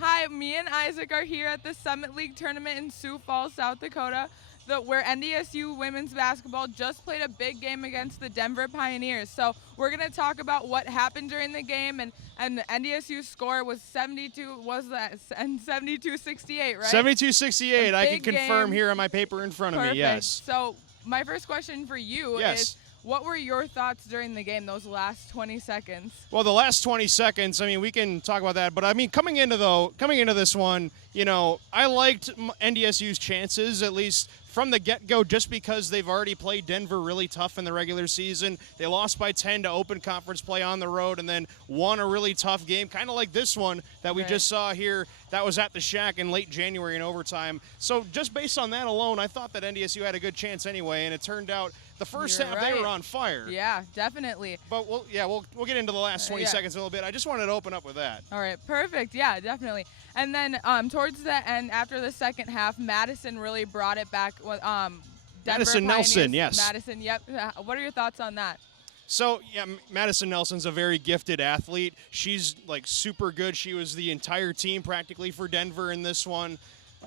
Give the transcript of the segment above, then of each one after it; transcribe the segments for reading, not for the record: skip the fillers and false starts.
Hi, me and Isaac are here at the Summit League tournament in Sioux Falls, South Dakota, where NDSU women's basketball just played a big game against the Denver Pioneers. So we're going to talk about what happened during the game, and the NDSU score was 72, and 72-68, right? 72-68, I can confirm game. Here on my paper in front of Perfect. me, yes. So my first question for you is, what were your thoughts during the game, those last 20 seconds? Well, the last 20 seconds, I mean, we can talk about that. But, I mean, coming into this one, you know, I liked NDSU's chances, at least from the get-go, just because they've already played Denver really tough in the regular season. They lost by 10 to open conference play on the road and then won a really tough game, kind of like this one that we just saw here that was at the Shack in late January in overtime. So just based on that alone, I thought that NDSU had a good chance anyway, and it turned out the first half they were on fire. Yeah, definitely. But we'll get into the last 20 seconds a little bit. I just wanted to open up with that. All right, perfect. Yeah, definitely. And then towards the end, after the second half, Madison really brought it back. Madison Nelson, yes. Madison, yep. What are your thoughts on that? So, yeah, Madison Nelson's a very gifted athlete. She's, like, super good. She was the entire team practically for Denver in this one.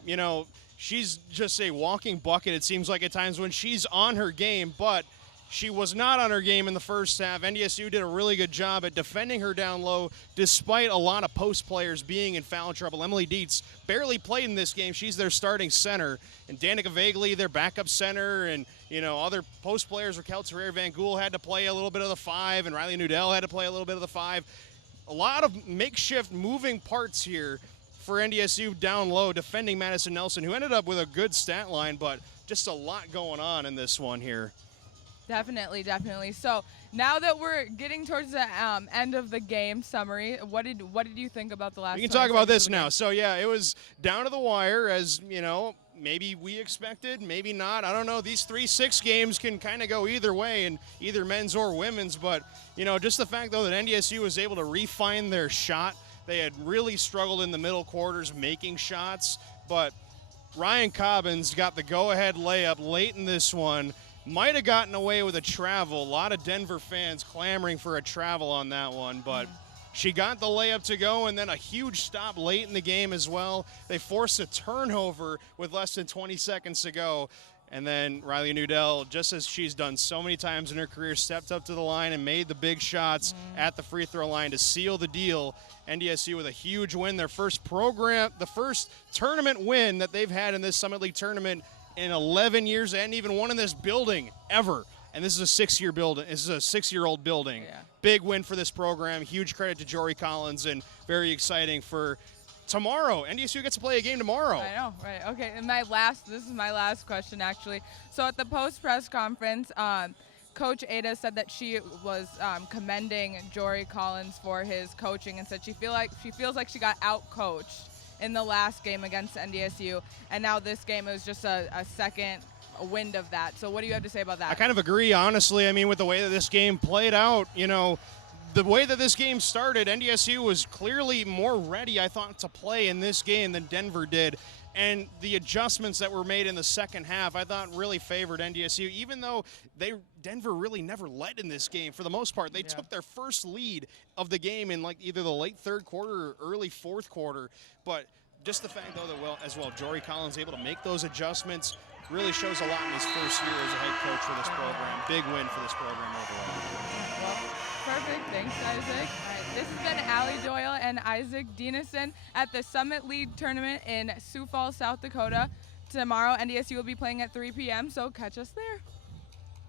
You know, she's just a walking bucket, it seems like, at times when she's on her game, but she was not on her game in the first half. NDSU did a really good job at defending her down low, despite a lot of post players being in foul trouble. Emily Dietz barely played in this game. She's their starting center. And Danica Vagley, their backup center, and, you know, other post players, Raquel Terrere Van Gool had to play a little bit of the 5, and Riley Nudell had to play a little bit of the 5. A lot of makeshift moving parts here for NDSU down low, defending Madison Nelson, who ended up with a good stat line, but just a lot going on in this one here. Definitely, definitely. So now that we're getting towards the end of the game summary, what did you think about the last? We can talk about this now. So yeah, it was down to the wire, as you know. Maybe we expected, maybe not. I don't know. These 3-6 games can kind of go either way in either men's or women's. But you know, just the fact though that NDSU was able to refine their shot. They had really struggled in the middle quarters making shots, but Ryan Cobbins got the go-ahead layup late in this one. Might have gotten away with a travel. A lot of Denver fans clamoring for a travel on that one, but she got the layup to go, and then a huge stop late in the game as well. They forced a turnover with less than 20 seconds to go. And then Riley Nudell, just as she's done so many times in her career, stepped up to the line and made the big shots at the free throw line to seal the deal. NDSU with a huge win, the first tournament win that they've had in this Summit League tournament in 11 years, and even one in this building ever. And this is a 6-year building. This is a 6-year-old building. Yeah. Big win for this program. Huge credit to Jory Collins, and very exciting for tomorrow. NDSU gets to play a game tomorrow. I know, right? Okay, and this is my last question, actually. So at the post-press conference, Coach Ada said that she was commending Jory Collins for his coaching, and said she feels like she got out-coached in the last game against NDSU, and now this game is just a second wind of that. So what do you have to say about that? I kind of agree, honestly. I mean, with the way that this game played out, you know, the way that this game started, NDSU was clearly more ready, I thought, to play in this game than Denver did. And the adjustments that were made in the second half, I thought, really favored NDSU, even though Denver really never led in this game for the most part. They took their first lead of the game in like either the late third quarter or early fourth quarter. But just the fact, though, that Jory Collins able to make those adjustments really shows a lot in his first year as a head coach for this program. Big win for this program overall. Well, perfect. Thanks, Isaac. All right, this has been Allye Doyle and Isak Dinesen at the Summit League tournament in Sioux Falls, South Dakota. Tomorrow, NDSU will be playing at 3 p.m., so catch us there.